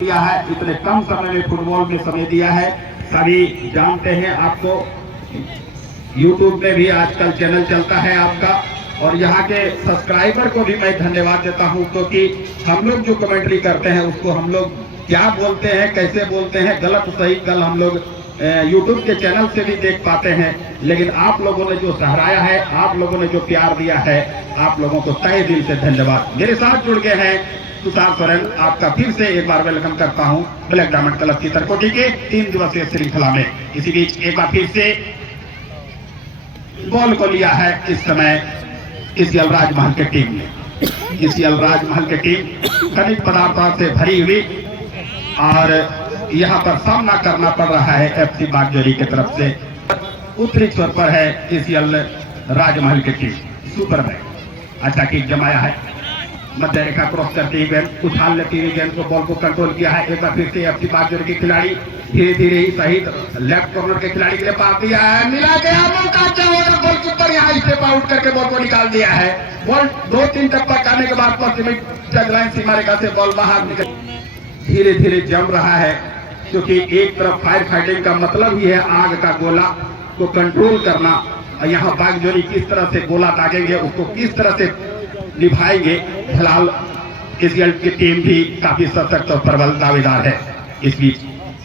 दिया है, इतने कम समय में फुटबॉल में समय दिया है। सभी जानते हैं, आपको यूट्यूब में भी आजकल चैनल चलता है आपका, और यहाँ के सब्सक्राइबर को भी मैं धन्यवाद देता हूँ, क्योंकि हम लोग जो कमेंट्री करते हैं उसको हम लोग क्या बोलते हैं, कैसे बोलते हैं, गलत सही कल हम लोग यूट्यूब के चैनल से भी देख पाते हैं। लेकिन आप लोगों ने जो सराहाया है, आप लोगों ने जो प्यार दिया है, आप लोगों को तहे दिल से धन्यवाद। मेरे साथ जुड़ गए हैं तुषार सोरेन, आपका फिर से एक बार वेलकम करता हूं ब्लैक डायमंड क्लब की तरकोटी के 3 दिवसीय श्रृंखला में। इसी बीच एक बार फिर से बॉल को लिया है इस समय इस राजमहल की टीम ने। इस राजमहल की टीम खनिज पदार्थों से भरी हुई, और यहां पर सामना करना पड़ रहा है एफसी बागजोरी की तरफ से। उत्तरी छोर पर है इस राजमहल की टीम। सुपर में अच्छा किक जमाया है, मध्य रेखा क्रॉस करती हुई गेंद, उछाल लेती हुई गेंद को, बॉल को कंट्रोल किया है। एक बार फिर से एफसी बागजोरी के खिलाड़ी धीरे धीरे ही सही लेफ्ट कॉर्नर के खिलाड़ी के लिए पास दिया है, मिला गया मौका, क्या होगा, गोलकीपर यहाँ स्टेप आउट करके बॉल को निकाल दिया है। बॉल 2-3 टप्पा करने के बाद पश्चिमी टचलाइन सीमा रेखा से बॉल बाहर निकल धीरे धीरे जम रहा है, क्योंकि एक तरफ फायर फाइटिंग का मतलब ही है आग का गोला को कंट्रोल करना। यहाँ बागजोरी किस तरह से गोला दागेंगे, उसको किस तरह से निभाएंगे। फिलहाल एशियल की टीम भी काफी सशक्त और प्रबल दावेदार है। इस बीच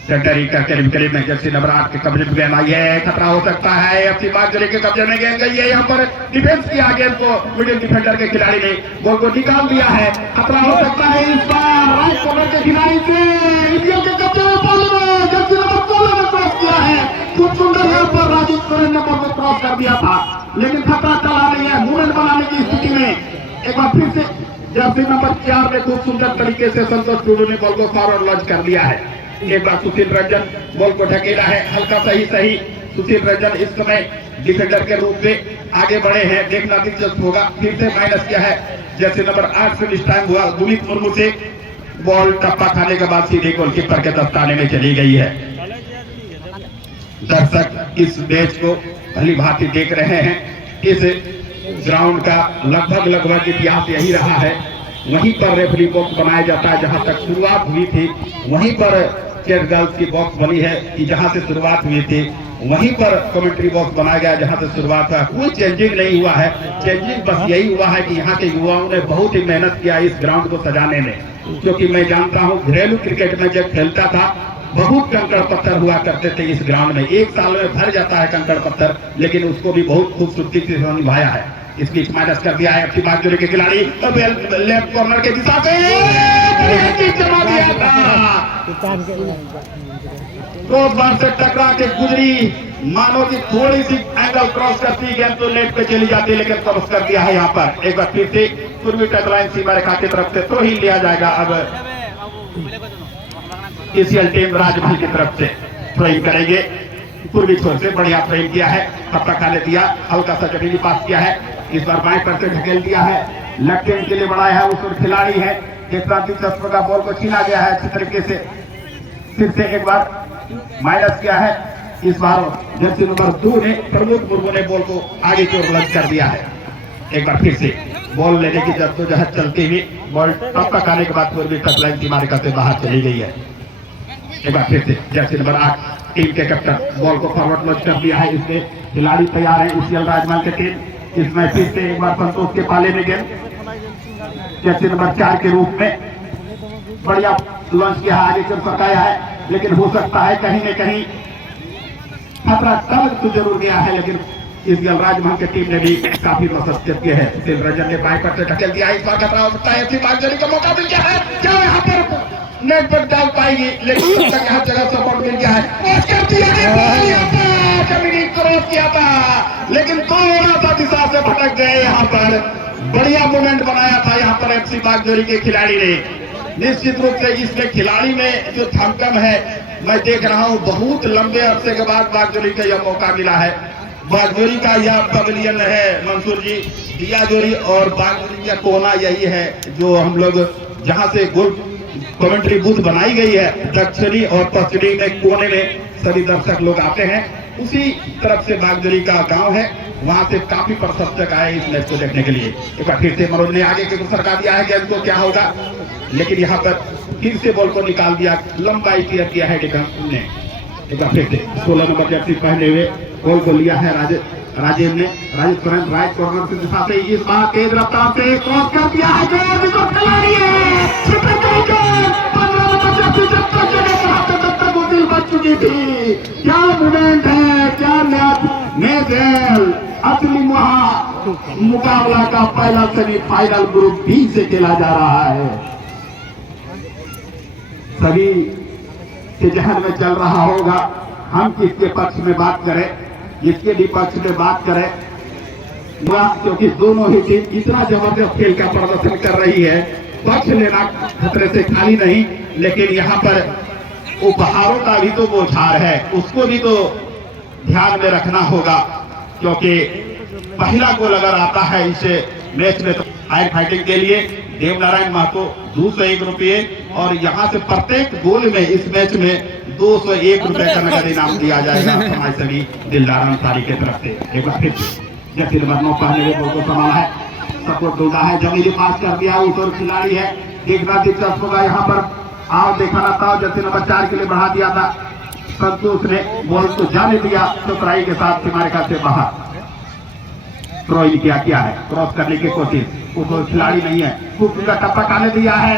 सेंटरिंग का करीब में जर्सी नंबर 8 के कब्जे में गेंद आई है, खतरा हो सकता है। एफसी बागजोरी के कब्जे में गेंद गई है, यहाँ पर डिफेंस किया गेंद को, मिडिल डिफेंडर के खिलाड़ी ने बॉल को निकाल दिया है। खतरा हो सकता है इस बार राइट कॉर्नर के खिलाड़ी से, एशियल के कब्जे में बॉल जर्सी नंबर 16 ने क्रॉस किया है। खूब सुंदर यहाँ पर राजीव सोरेन ने बॉल को क्रॉस कर दिया था, लेकिन खतरा चला नहीं है। मूवमेंट बनाने की स्थिति में एक बार फिर से जर्सी नंबर 4 ने खूब सुंदर तरीके से संतोष टूडू ने बॉल को फॉरवर्ड लॉन्च कर दिया है। एक बार सुशील रंजन बॉल को ढकेला है, हल्का सही सुशील रंजन इस समय डिफेंडर के रूप में आगे बढ़े हैं, देखना दिलचस्प होगा। फिर से माइनस किया है जर्सी नंबर 8 से इस टाइम हुआ गुलित मुर्मू से, बॉल टप्पा खाने के बाद सीधे गोलकीपर के दस्ताने में चली गई है। दर्शक इस मैच को भली भांति देख रहे हैं। इस ग्राउंड का लगभग इतिहास यही रहा है, वहीं पर रेफरी बॉक्स बनाया जाता है, जहां तक शुरुआत हुई थी वहीं पर चेयर गर्ल्स की बॉक्स बनी है कि जहां से शुरुआत हुई थी वहीं पर कमेंट्री बॉक्स बनाया गया जहां से शुरुआत हुआ। कोई चेंजिंग नहीं हुआ है, चेंजिंग बस यही हुआ है कि यहाँ के युवाओं ने बहुत ही मेहनत किया इस ग्राउंड को सजाने में, क्योंकि मैं जानता हूँ घरेलू क्रिकेट में जब खेलता था बहुत कंकड़ पत्थर हुआ करते थे इस ग्राउंड में, एक साल में भर जाता है कंकड़ पत्थर, लेकिन उसको भी बहुत खूबसूरती से निभाया है। इस बीच माइनस कर दिया है एफसी बागजोरी के खिलाड़ी, लेफ्ट कॉर्नर के दिशा से जमा दिया था, क्रॉस बार से टकरा के गुजरी, मानो कि थोड़ी सी एंगल क्रॉस करती गेंद तो नेट पे चली जाती, लेकिन क्रॉस कर दिया है। यहाँ पर एक बार फिर से पूर्वी टचलाइन सीमा रेखा की तरफ से थ्रो ही लिया जाएगा। अब एशियल टीम राजमहल की तरफ से थ्रोइंग करेंगे। पूर्वी छोर से बढ़िया थ्रोइंग किया है, टप्पा खाने दिया, हल्का सा जमीनी पास किया है, इस बार बाएं पर से ढकेल दिया है, लेफ्ट हैंड के लिए बढ़ाया है, उस खिलाड़ी है एक दिलचस्प का बॉल को छीना गया है अच्छी तरीके से। फिर से एक बार माइनस किया है, इस बार जर्सी नंबर 2 ने प्रमोद मुर्मू ने बॉल को आगे की ओर लॉन्च कर दिया है। एक बार फिर से बॉल लेने की जद्दोजहद चलती हुई, बॉल टप्पा खाने के बाद पूर्वी टचलाइन सीमा रेखा से बाहर चली गई है। एक बार फिर से जर्सी नंबर 8 टीम के कैप्टन बॉल को फॉरवर्ड लॉन्च कर दिया है, इसमें खिलाड़ी तैयार है इस राजमहल की टीम। इसमें फिर से एक बार संतोष के पाले में गेंद जर्सी नंबर 4 के रूप में बढ़िया लॉन्च किया है, आगे चल सकाया है, लेकिन हो सकता है कहीं न कहीं खतरा कल तो जरूर गया है, लेकिन इस राजमहल की टीम ने भी काफी मशक्कत की है। सुशील रंजन ने बाएं पर से ढकेल दिया है, इस बार खतरा हो सकता है एफसी बागजोरी का मौका मिल गया है, क्या यहाँ पर नेट पर डाल पाएगी, लेकिन तब तक यहाँ जगह सपोर्ट मिल गया है, क्रॉस किया था, लेकिन थोड़ा सा दिशा से भटक गए। यहाँ पर बढ़िया मूवमेंट बनाया था यहाँ पर एफसी बागजोरी के खिलाड़ी ने। निश्चित रूप से इसमें खिलाड़ी में जो थमकम है, मैं देख रहा हूँ बहुत लंबे अरसे के बाद बागजोरी का यह मौका मिला है। बागजोरी का यह पवेलियन है मंसूर जी, दियाजोरी और बागजोरी का कोना यही है जो हम लोग जहाँ से गोल कमेंट्री बूथ बनाई गई है, दक्षिणी और पश्चिमी में कोने में सभी दर्शक लोग आते हैं, उसी तरफ से बागजोरी का गांव है, वहां से काफी प्रशंसक आए इस मैच को देखने के लिए। एक बार फिर से मनोज ने आगे के सरका दिया है गेंद को, क्या होगा, लेकिन यहाँ पर फिर से बॉल को निकाल दिया, लंबा क्लियर किया है डिफेंस ने। एक बार फिर से 16 नंबर जर्सी पहने हुए बॉल को लिया है राजेव ने। राजेव तुरंत राइट कॉर्नर से दिशा से इस बार तेज रफ्तार से क्रॉस कर दिया है। खिलाड़ी है 15 नंबर जर्सी जब तक जगह तब तक वो दिल बच चुकी थी। क्या मूवमेंट है, क्या नेशनल असली मुकाबला का पहला सेमीफाइनल ग्रुप बी से खेला जा रहा है। सभी के जहन में चल रहा होगा हम किसके पक्ष में बात करें, किसके विपक्ष में बात करें, क्योंकि दोनों ही टीम इतना जबरदस्त खेल का प्रदर्शन कर रही है। पक्ष लेना खतरे से खाली नहीं, लेकिन यहाँ पर उपहारों का भी तो बौछार है, उसको भी तो ध्यान में रखना होगा। क्योंकि पहला गोल अगर आता है इस मैच में तो फायर फाइटिंग के लिए देवनारायण महतो 201 रुपये, और यहाँ से प्रत्येक गोल में इस मैच में 201 रुपए का नगद इनाम दिया जाएगा समाज सेवी दिलदार अंसारी की तरफ से। एक बार फिर जैसे नंबर 9 पहले हुए बॉल को संभाला है, सपोर्ट दूंगा है, जमीली पास कर दिया, ऊपर खिलाड़ी है, देखना दिलचस्प होगा यहाँ पर। आओ देखा ना था, जैसे नंबर 4 के लिए बढ़ा दिया था संतोष ने, बॉल को जाने दिया चतुराई के साथ सीमारेखा से बाहर। थ्रोइंग किया है, क्रॉस करने की कोशिश, वो खिलाड़ी नहीं है, खूब का टप्पा काले दिया है,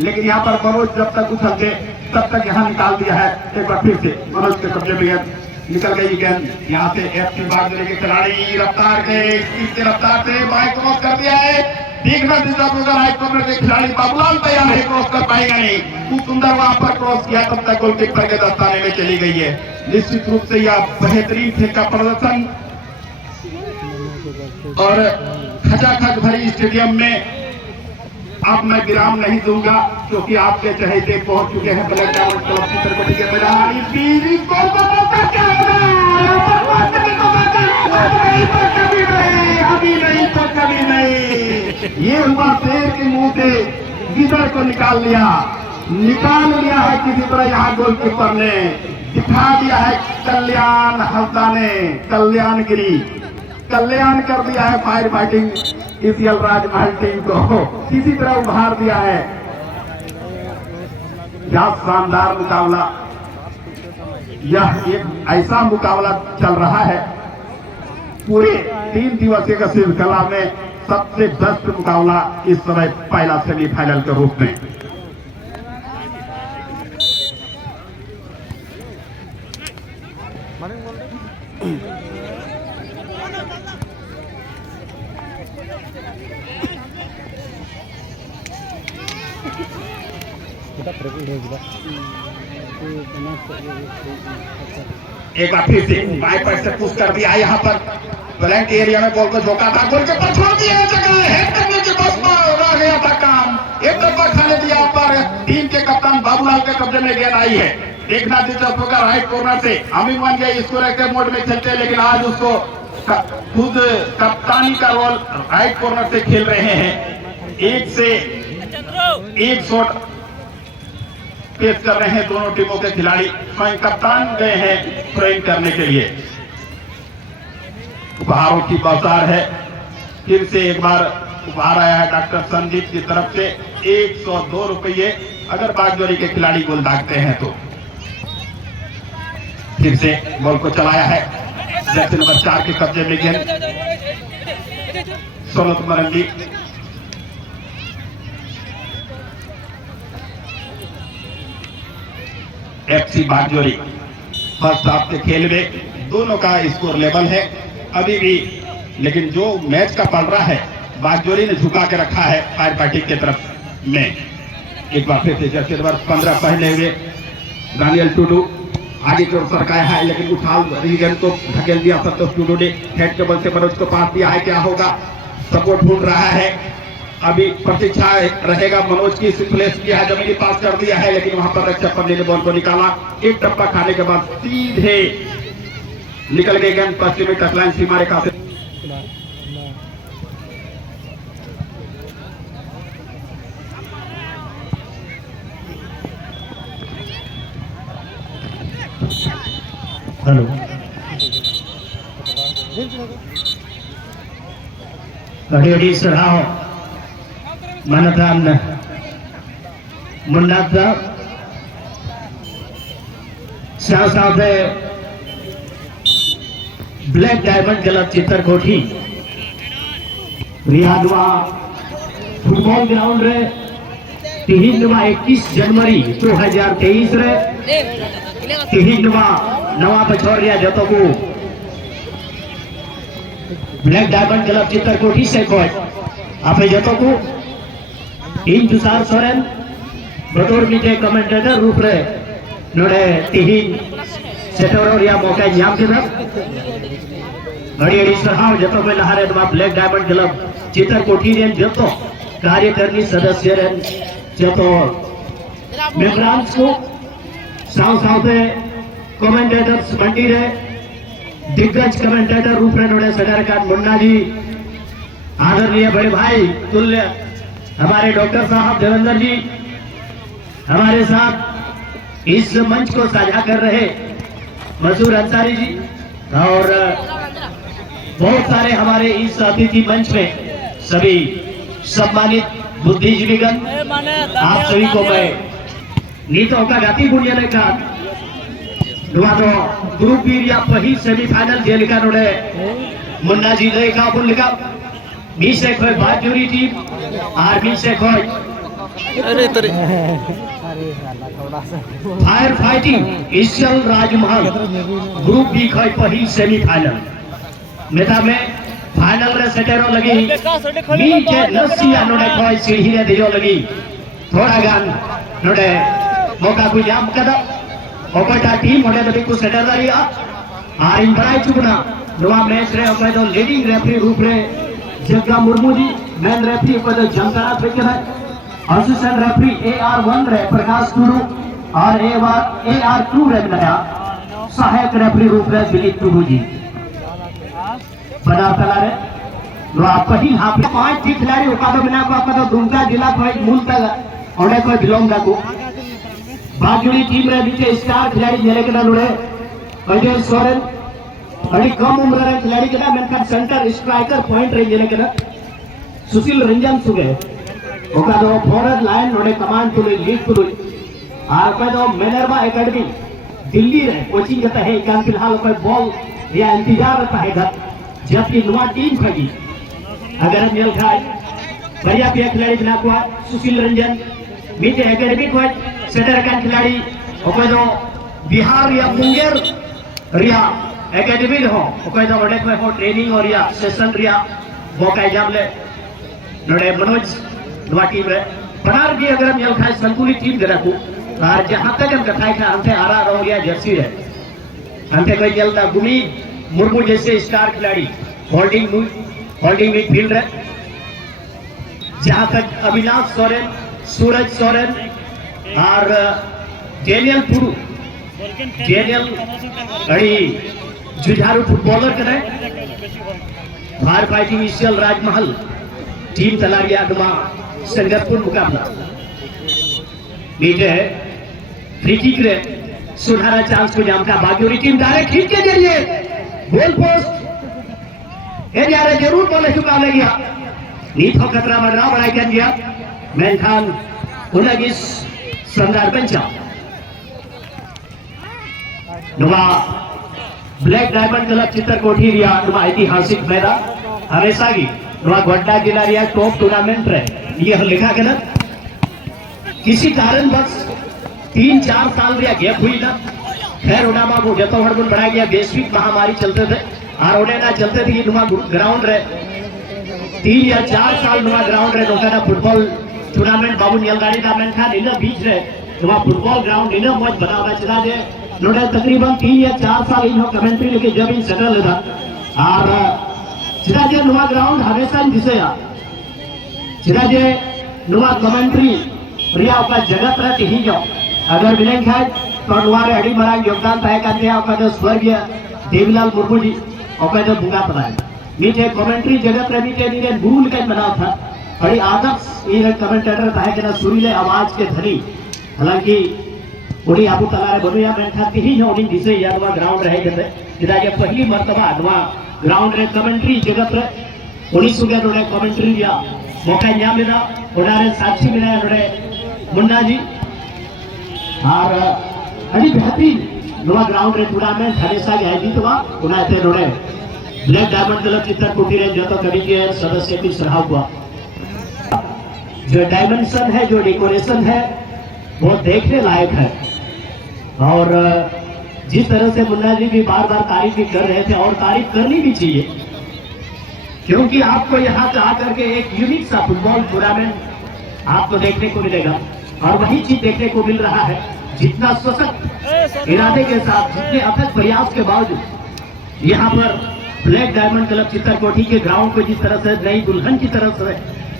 लेकिन यहाँ पर मनोज जब तक उछल के तब तक यहाँ निकाल दिया है। एक बार फिर से मनोज के कब्जे में गेंद निकल गई, गेंद यहाँ से एफसी बागदरी के खिलाड़ी रफ्तार के रफ्तार से बाइक क्रॉस कर दिया है। देखना राइट कॉर्नर के खिलाड़ी बाबूलाल तैयार है, क्रॉस कर पाएगा नहीं, खूब सुंदर वहां पर क्रॉस किया, तब तक गोलकीपर के दस्ताने में चली गई है। निश्चित रूप से यह बेहतरीन खेल का प्रदर्शन और खचाखच भरी स्टेडियम में अब मैं विराम नहीं दूंगा, क्योंकि आपके चहेते पहुंच चुके हैं ब्लैक डायमंड क्लब की तरफ के मैदान। अभी नहीं तो कभी नहीं, ये हुआ शेर के मुंह से गिदड़ को निकाल लिया है किसी तरह। यहाँ गोलकीपर ने दिखा दिया है कल्याण हल्दा ने, कल्याणगिरी कल्याण कर दिया है फायर फाइटिंग ईसीएल राजमहल टीम को, किसी तरह उभार दिया है। क्या शानदार मुकाबला, यह एक ऐसा मुकाबला चल रहा है पूरे 3 दिवसीय का श्रृंखला में सबसे बेस्ट मुकाबला इस समय पहला सेमीफाइनल के रूप में। एक बार फिर से बाएं पैर से पुश कर दिया, यहाँ पर ब्लैंक एरिया में बॉल को झोंका था, गोल के पर छोड़ दिया जगह, हेड करने के बस रह गया था काम, एक दफा खाने दिया पर टीम के कप्तान बाबूलाल के कब्जे में गेंद आई है। देखना दिलचस्प होगा, राइट कॉर्नर से अमीन मान गया, इसको रहते मोड में खेलते, लेकिन आज उसको खुद कप्तानी का रोल राइट कॉर्नर से खेल रहे हैं। एक से एक शॉट पेश कर रहे हैं दोनों टीमों के खिलाड़ी, स्वयं कप्तान गए हैं ट्रेन करने के लिए। उपहारों की बौछार है, फिर से एक बार उपहार आया है डॉक्टर संदीप की तरफ से 102 रुपये अगर बागजोरी के खिलाड़ी गोल दागते हैं तो। फिर से बॉल को चलाया है, जैसे नंबर 4 के कब्जे में गेंद, सोनत मरंगी एफसी बागजोरी। फर्स्ट हाफ के खेल में दोनों का स्कोर लेवल है अभी भी, लेकिन जो मैच का पड़ रहा है बागजोरी ने झुका के रखा है फायर फाइटिंग की तरफ में। एक बार फिर से जैसे नंबर 15 पहले हुए दानियल टूडू आगे की ओर सरकाया है, लेकिन उछाल गेंद को धकेल दिया संतोष टूडू ने, हेड के बल से मनोज को पास दिया है, क्या होगा, सपोर्ट ढूंढ रहा है, अभी प्रतीक्षा रहेगा मनोज की, प्लेस किया है, जमीनी पास कर दिया है, लेकिन वहां पर रक्षक पंडे ने बॉल को निकाला, एक टप्पा खाने के बाद सीधे निकल गए गेंद पश्चिमी टचलाइन सीमारेखा से। हेलो रेडी सराहो मनोकामना मुन्ना साथे ब्लैक डायमंड क्लब चित्रकोठी रियादवा फुटबॉल ग्राउंड रे तिहिनवा 21 जनवरी 2023 रे तिहिनवा नवा बछोर रिया जतो को ब्लैक डायमंड क्लब चित्रकोठी से कोच आपे जतो को इंतजार सोरेन बतौर मीटे कमेंटेटर रूप रे नोडे तिहिन सेटोरो रिया मौका ᱧᱟᱢ केदा अड़ी सहाव जतो में लहारे दमा ब्लैक डायमंड क्लब चित्रकोठी रे जतो कार्यकारिणी सदस्य रे जतो मेंबर्स को साथे कमेंटेटर्स मंडी रे दिग्गज कमेंटेटर रूप रे नोडे सदरकान मुन्ना जी आदरणीय बड़े भाई तुल्य हमारे डॉक्टर साहब देवेंद्र जी हमारे साथ इस मंच को साझा कर रहे मसूर अंसारी जी और बहुत सारे हमारे इस अतिथि मंच में सभी सम्मानित बुद्धिजीवीगण आप सभी को मैं नीतो का गाती गुणिया का ग्रुप बी या पही सेमीफाइनल जेलिका नोडे मुन्ना जी ले का बुन लिखा मी से कोई बाजुरी टीम आर्मी से कोई अरे तरे फायर फाइटिंग ईश्वल राजमहल ग्रुप बी कोई पही सेमीफाइनल मेता में फाइनल रे सेटेरो लगी मी के नसिया नोडे कोई सीढ़ी रे दिजो लगी थोड़ा गान नोडे मौका को जाम कदा ओकटा टीम ओडे दबी को सेटर दारिया आर इन बड़ाई चुकना नवा मैच रे ओके तो लीडिंग रेफरी रूप रे जग्गा Murmu ji man referee okay तो जमतारा फेकना असिस्टेंट रेफरी AR1 रे प्रकाश टुडू और AR2 रे नया सहायक रेफरी रूप रे दिलीप टुडू जी बना तला रे वा पहिल हाफ 5 टी खिलाड़ी ओका तो बिना को तो दुमका जिला को मूल तक ओडे को बिलोंग दाको बाजुड़ी टीम रे नीचे स्टार खिलाड़ी जेले के नोडे अजय सोरेन अड़ी कम उम्र रे खिलाड़ी के ना मेनका सेंटर स्ट्राइकर पॉइंट रे जेले के ना सुशील रंजन सुगे ओका दो फॉरवर्ड लाइन नोडे कमांड तो लीड तो आर पे दो मेनरवा एकेडमी दिल्ली रे कोचिंग करता है कान फिलहाल कोई बॉल या इंतजार रहता है घर जबकि नवा टीम खड़ी अगर हम मिल खाए बढ़िया पे खिलाड़ी बना को सुशील रंजन मीटे एकेडमी को सेटर का खिलाड़ी ओके दो बिहार या मुंगेर रिया एकेडमी हो ओके दो बड़े कोई हो ट्रेनिंग और या सेशन रिया मौका जाम ले नोडे मनोज नवा टीम रे बनार भी अगर हम खाए संतुलित टीम जरा को और जहां तक हम कथाई का अंते आरा रहो या जर्सी रे अंते कोई जलता गुमी मुर्मू जैसे स्टार खिलाड़ी होल्डिंग मिडफील्ड रे जहां तक अविनाश सोरेन सूरज सोरेन और डेनियल पुरु डेनियल अड़ी जुझारू फुटबॉलर करे फायर फाइटिंग ईश्वल राजमहल टीम तलारिया दुमा संगतपुर मुकाबला नीचे फ्री किक रे सुधारा चांस को जाम का बागोरी टीम डायरेक्ट हिट के जरिए गोल पोस्ट ए यार जरूर बोले चुका ले गया नीत हो खतरा में ना बढ़ाई कर दिया मैनखान 19 संदार पंचा नुमा ब्लैक डायमंड क्लब चित्रकोठी रिया नुमा ऐतिहासिक मैदान हमेशा की नुमा गोड्डा जिला रिया टॉप टूर्नामेंट रे ये लिखा के ना किसी कारण बस 3-4 साल रिया गैप हुई ना खैर ओडामा वो जतो हड़बुल बढ़ा गया वैश्विक महामारी चलते थे और ओडे ना चलते थे नुमा ग्राउंड रे 3 या 4 साल नुमा ग्राउंड रे नोका फुटबॉल टूर्नामेंट बाबू नियलगाड़ी का मैन खान इना बीच रे नुमा फुटबॉल ग्राउंड इना मौज बनावा चला जे नोडे तकरीबन 3 या 4 साल इनो कमेंट्री लेके जब इन सेटल था और चिरा जे नुमा ग्राउंड हमेशा दिसेया चिरा जे नुमा कमेंट्री रिया का जगत रे ही जो अगर बिलें खाए तो नुआरे अड़ी मरांग योगदान तय करते हैं ओका स्वर्गीय देवीलाल मुर्मू जी ओका बुंगा पड़ाए मीटे कमेंट्री जगत रे मीटे नीरे गुरु लेके बना था बड़ी आदर्श ये कमेंटेटर तय के ना सुरीले आवाज के धनी हालांकि उड़ी आबू तलारे बनुया में खाती ही जो उड़ी दिसे या नुआ ग्राउंड रहे जते जिदा ये पहली मर्तबा नुआ ग्राउंड रे कमेंट्री जगत रे उड़ी सुगे नोडे कमेंट्री या मौका ᱧᱟᱢ लेदा ओडारे साक्षी मिला नोडे मुन्ना जी और अभी बेहतरीन नवा ग्राउंड रे टूर्नामेंट हमेशा आयोजित हुआ उन्हें थे नोड़े ब्लैक डायमंड क्लब चित्रकूटी रे जो तो कभी के सदस्य की सराहा हुआ जो डायमेंशन है जो डेकोरेशन है वो देखने लायक है और जिस तरह से मुन्ना जी भी बार बार तारीफ भी कर रहे थे और तारीफ करनी भी चाहिए क्योंकि आपको यहाँ आ करके एक यूनिक सा फुटबॉल टूर्नामेंट आपको देखने को मिलेगा और वही चीज देखने को मिल रहा है जितना सशक्त इरादे के साथ जितने अथक प्रयास के बावजूद यहाँ पर ब्लैक डायमंड क्लब चित्रकोटी के ग्राउंड को जिस तरह से नई दुल्हन की तरह से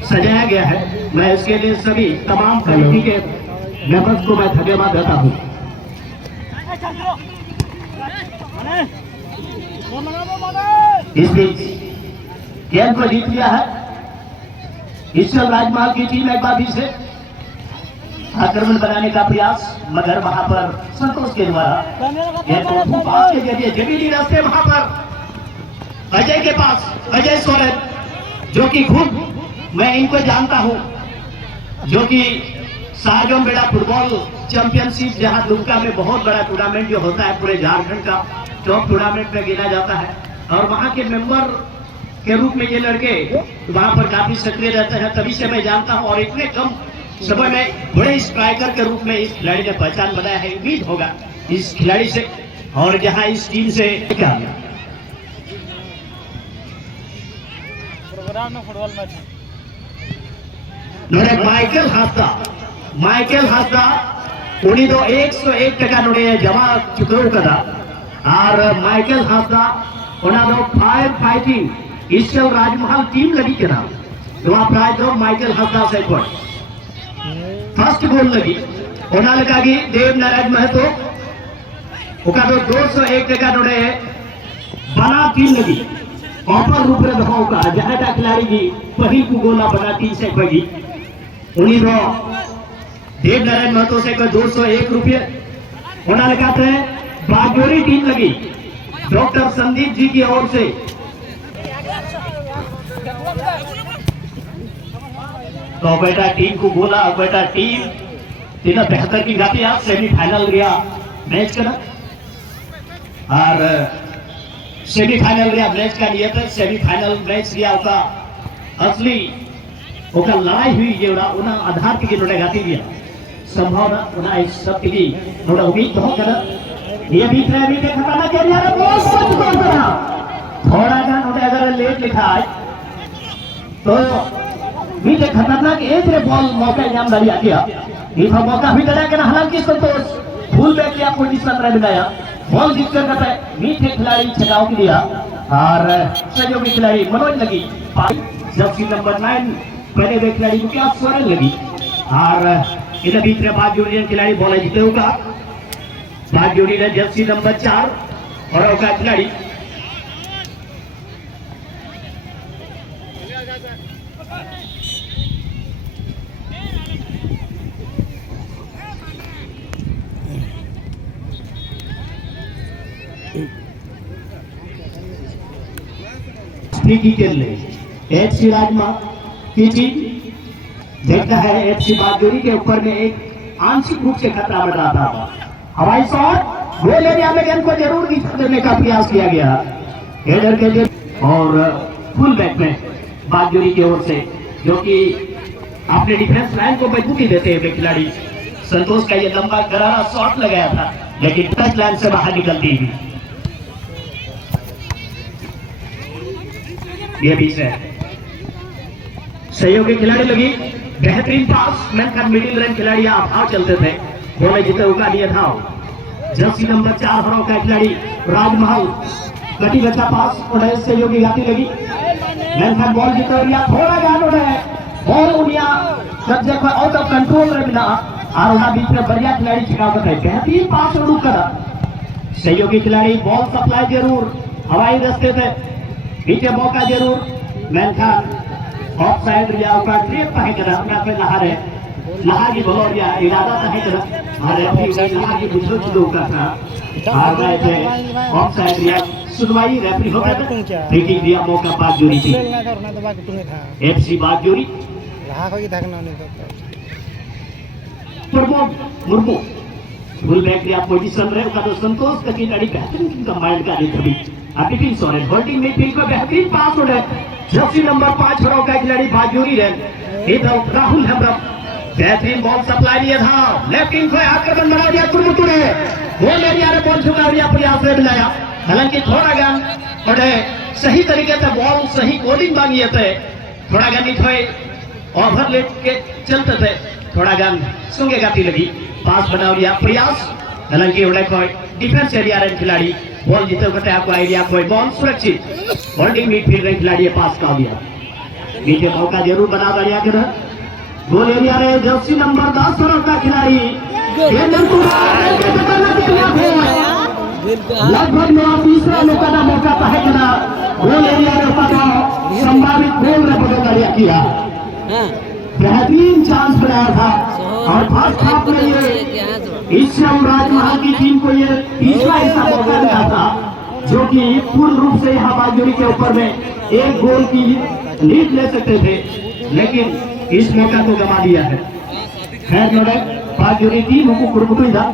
सजाया गया है मैं इसके लिए सभी तमाम कमेटी के मेंबर्स को मैं धन्यवाद देता हूँ। इस बीच गेम को जीत लिया है ईश्वर राजमहल की टीम एक बार फिर से आक्रमण बनाने का प्रयास मगर वहां पर संतोष के द्वारा पास के जरिए जमीनी रास्ते वहां पर अजय के पास अजय सोरेन जो कि खुद मैं इनको जानता हूं जो कि साजों बेड़ा फुटबॉल चैंपियनशिप जहां दुमका में बहुत बड़ा टूर्नामेंट जो होता है पूरे झारखंड का टॉप टूर्नामेंट में गिना जाता है और वहां के मेंबर के रूप में ये लड़के वहां पर काफी सक्रिय रहते हैं तभी से मैं जानता हूं और इतने कम समय में बड़े स्ट्राइकर के रूप में इस खिलाड़ी ने पहचान बनाया है उम्मीद होगा इस खिलाड़ी से और जहां इस टीम से क्या फुटबॉल मैच माइकल हासदा उन्हीं तो 101 टका नोड़े जमा चुके कदा और माइकल हासदा उन्हें तो फायर फाइटिंग ईश्वर राजमहल टीम लगी के नाम तो प्राइज दो माइकल हासदा से फर्स्ट गोल लगी उन्हें लगा कि देव नारायण महतो ओका तो 201 टका नोड़े बना टीम लगी ऑफर रूप में दबाव का जहां खिलाड़ी की पहली को गोला बना 3 से पड़ी उन्हीं तो देव नारायण महतो से कोई 201 रुपये उन्हें लगाते हैं बागोरी टीम लगी डॉक्टर संदीप जी की ओर से तो बेटा टीम को बोला बेटा टीम तीनों बेहतर की गाती आप सेमीफाइनल गया मैच का और सेमीफाइनल गया मैच का लिए था सेमीफाइनल मैच गया उसका असली उसका लड़ाई हुई ये उन्हें आधार की नोटे गाती गया संभावना उन्हें इस सब की नोटा उम्मीद बहुत कर ये बीच में खतरनाक एरिया है थोड़ा सा नोटे अगर लेट लिखा है तो बीच खतरनाक एक रे बॉल मौका इनाम दरिया किया ये मौका भी दरिया के हालांकि संतोष फुल बैक लिया पोजीशन में बनाया बॉल जीत कर करता है मीठे खिलाड़ी छकाव के दिया और सहयोगी खिलाड़ी मनोज लगी जर्सी नंबर 9 पहले वे खिलाड़ी को क्या स्वरण लगी और इधर बीच में बात जोड़ी खिलाड़ी बॉल जीते होगा बात जोड़ी ने जर्सी नंबर 4 और उसका खिलाड़ी की खेल ले एफसी राजमा की टीम देखता है एफसी बागजोरी के ऊपर में एक आंशिक रूप से खतरा बढ़ रहा था हवाई शॉट गोल एरिया में गेंद को जरूर नीचे देने का प्रयास किया गया हेडर के लिए और फुल बैक में बागजोरी की ओर से जो कि अपने डिफेंस लाइन को मजबूती देते हुए खिलाड़ी संतोष का ये लंबा करारा शॉट लगाया था लेकिन टच लाइन से बाहर निकलती हुई ये बीच है सहयोगी खिलाड़ी लगी बेहतरीन पास मेनका मिडिल रन खिलाड़ी भाव चलते थे बोले जीते उका लिए था जर्सी नंबर 4 हरों का खिलाड़ी राजमहल कटी बच्चा पास और सहयोगी गाती लगी मेनका बॉल जीते या थोड़ा गान हो रहा है बॉल उनिया जब जब आउट ऑफ कंट्रोल रे बिना और वहां बीच में बढ़िया खिलाड़ी छिड़ाव करता है बेहतरीन पास रुक कर सहयोगी खिलाड़ी बॉल सप्लाई जरूर हवाई रास्ते थे नीचे मौका जरूर मेनखान ऑफ साइड या का ट्रेप है कर अपना पे लहार की बॉल या इरादा है कर और रेफरी लहार की बुझल शुरू का था आ गए थे ऑफ साइड या सुनवाई रेफरी होता था लेकिन दिया मौका बागजोरी थी एफसी बागजोरी लहा कोई देखना नहीं तो प्रमोद मुर्मू फुल बैक दिया पोजीशन रहे का तो संतोष कटी लड़ी बेहतरीन कंबाइंड का भी अपिटिंग सोरेन होल्डिंग मिडफील्ड को बेहतरीन पास हो रहे जर्सी नंबर 5 हरों का खिलाड़ी बाजूरी रहे इधर राहुल हेम्ब्रम बेहतरीन बॉल सप्लाई दिया था लेफ्ट विंग को आक्रमण बना दिया कुरमुटू ने गोल एरिया में बॉल छुड़ा दिया प्रयास में मिलाया हालांकि थोड़ा गन और सही तरीके से बॉल सही गोलिंग मांगी थे थोड़ा गन इठोए ओवर लेके चलते थे थोड़ा गन सुंगे गाती लगी पास बना दिया प्रयास हालांकि उन्हें कोई डिफेंस एरिया रे खिलाड़ी बॉल जीते करते आपको आइडिया कोई बॉल सुरक्षित होल्डिंग मिडफील्ड रे खिलाड़ी पास कर दिया नीचे मौका जरूर बना दिया कर गोल एरिया रे जर्सी नंबर 10 का खिलाड़ी ये लगभग मेरा तीसरा मौका है कि गोल एरिया रे पता संभावित गोल रे बदल किया बेहतरीन चांस बनाया था और फर्स्ट हाफ में ये ईश्वरम राजमहल की टीम को ये तीसरा ऐसा मौका मिला था जो कि पूर्ण रूप से यहाँ बाजूरी के ऊपर में एक गोल की लीड ले सकते थे लेकिन इस मौका को गंवा दिया है खैर नोड़े बाजूरी टीम को कुरकुटुई था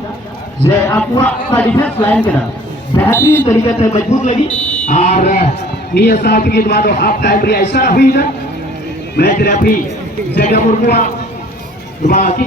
जे अपुआ का डिफेंस लाइन के ना बेहतरीन तरीके से मजबूत लगी और ये साथ के बाद हाफ टाइम पर ऐसा हुई ना मैच रेफरी जगह मुर्मुआ दोबारा की